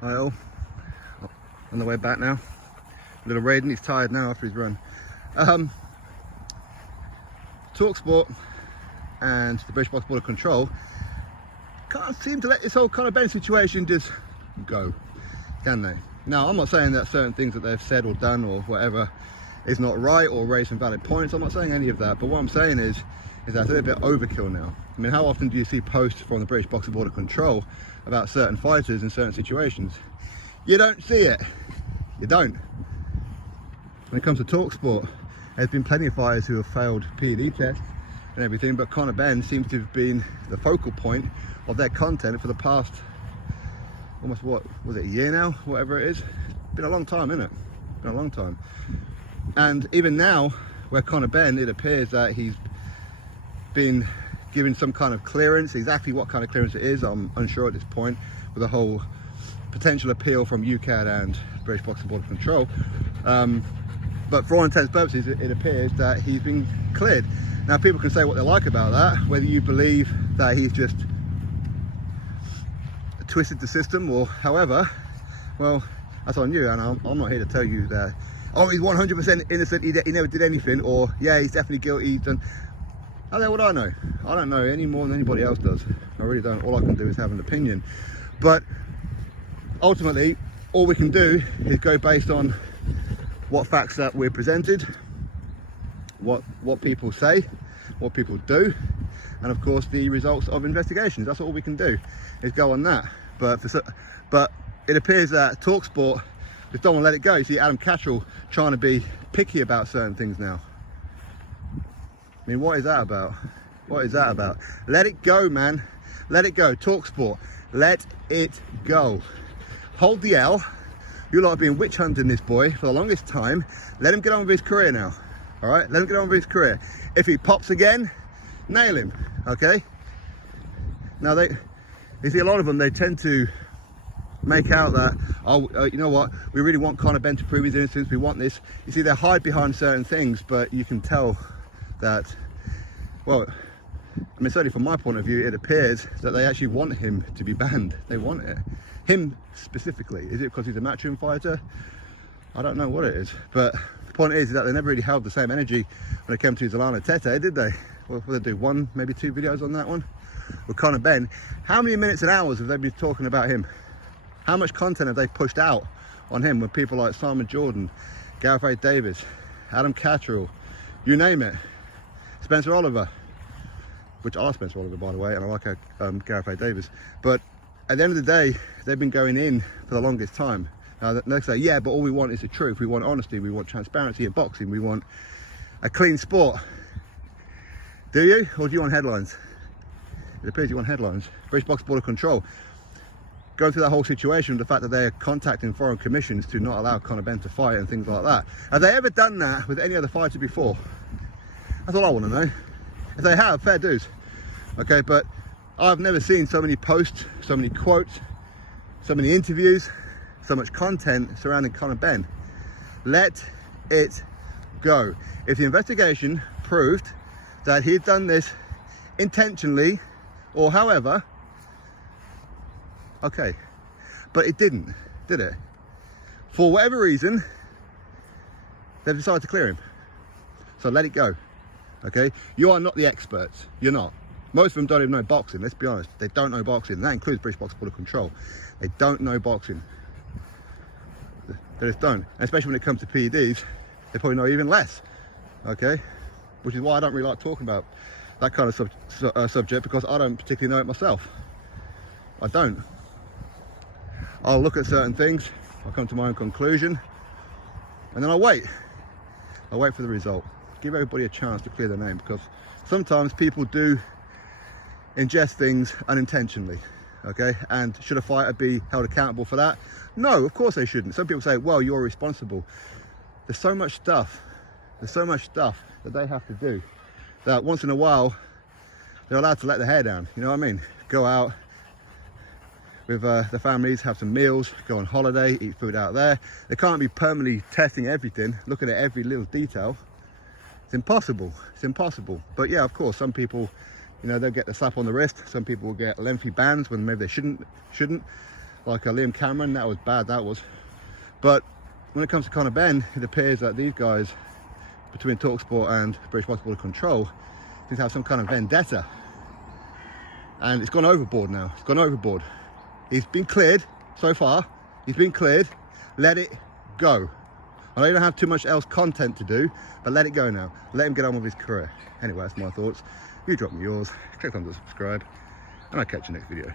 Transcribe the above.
Hi all. On the way back now. Little Raiden, he's tired now after his run. Talksport and the British Box Border Control can't seem to let this whole Conor Benn situation just go, can they? Now, I'm not saying that certain things that they've said or done or whatever is not right or raise some valid points. I'm not saying any of that, but what I'm saying is that it's a little bit overkill now. I mean, how often do you see posts from the British Box Border Control about certain fighters in certain situations? You don't see it. You don't. When it comes to Talksport, there's been plenty of fighters who have failed PED tests and everything, but Conor Benn seems to have been the focal point of their content for the past almost, what was it, a year now, whatever it is. It's been a long time, isn't it? It's been a long time. And even now, where Conor Benn, it appears that he's been given some kind of clearance. Exactly what kind of clearance it is, I'm unsure at this point, with the whole potential appeal from UCAD and British Box Border Control. But for all intents and purposes, it appears that he's been cleared. Now, people can say what they like about that, whether you believe that he's just twisted the system or however, well, that's on you, and I'm not here to tell you that, oh, he's 100% innocent, he never did anything, or yeah, he's definitely guilty, he's done. How the hell would I know? I don't know any more than anybody else does. I really don't. All I can do is have an opinion. But ultimately, all we can do is go based on what facts that we're presented, what people say, what people do, and of course the results of investigations. That's all we can do, is go on that. But it appears that Talksport just don't want to let it go. You see Adam Cattrall trying to be picky about certain things now. I mean, what is that about? What is that about? Let it go, man. Let it go. Talksport, let it go. Hold the L. You lot have been witch hunting this boy for the longest time. Let him get on with his career now. All right, let him get on with his career. If he pops again, nail him. Okay. Now you see a lot of them. They tend to make out that, oh, you know what? We really want Conor Benn to prove his innocence. We want this. You see, they hide behind certain things, but you can tell that, well, I mean, certainly from my point of view, it appears that they actually want him to be banned. They want it. Him specifically. Is it because he's a matchroom fighter? I don't know what it is. But the point is that they never really held the same energy when it came to Zolana Tete, did they? What did they do? One, maybe two videos on that one? With Conor Benn. How many minutes and hours have they been talking about him? How much content have they pushed out on him with people like Simon Jordan, Gareth A. Davis, Adam Cattrall, you name it. Spencer Oliver, which I like Spencer Oliver, by the way, and I like Gareth A. Davis. But at the end of the day, they've been going in for the longest time. Now, they say, yeah, but all we want is the truth. We want honesty. We want transparency in boxing. We want a clean sport. Do you? Or do you want headlines? It appears you want headlines. British Box Border Control. Going through that whole situation, the fact that they're contacting foreign commissions to not allow Conor Benn to fight and things like that. Have they ever done that with any other fighter before? That's all I want to know. If they have, fair dues. Okay, but I've never seen so many posts, so many quotes, so many interviews, so much content surrounding Conor Benn. Let it go. If the investigation proved that he'd done this intentionally or however, okay, but it didn't, did it? For whatever reason, they've decided to clear him. So let it go. Okay, you are not the experts. You're not. Most of them don't even know boxing. Let's be honest. They don't know boxing. And that includes British Box Border Control. They don't know boxing. They just don't. And especially when it comes to PEDs, they probably know even less. Okay, which is why I don't really like talking about that kind of subject, because I don't particularly know it myself. I don't. I'll look at certain things. I'll come to my own conclusion, and then I'll wait. I'll wait for the result. Give everybody a chance to clear their name, because sometimes people do ingest things unintentionally. Okay, and should a fighter be held accountable for that? No, of course they shouldn't. Some people say, well, you're responsible. There's so much stuff that they have to do, that once in a while they're allowed to let their hair down. You know what I mean? Go out with the families, have some meals, go on holiday, eat food out there. They can't be permanently testing everything, looking at every little detail. It's impossible. It's impossible. But yeah, of course, some people, you know, they'll get the slap on the wrist. Some people will get lengthy bans when maybe they shouldn't. like Liam Cameron. That was bad, that was. But when it comes to Conor Benn, it appears that these guys, between Talksport and British Basketball Control, seem to have some kind of vendetta. And it's gone overboard now. It's gone overboard. He's been cleared so far. He's been cleared. Let it go. I know you don't have too much else content to do, but let it go now. Let him get on with his career. Anyway, that's my thoughts. You drop me yours. Click on the subscribe, and I'll catch you next video.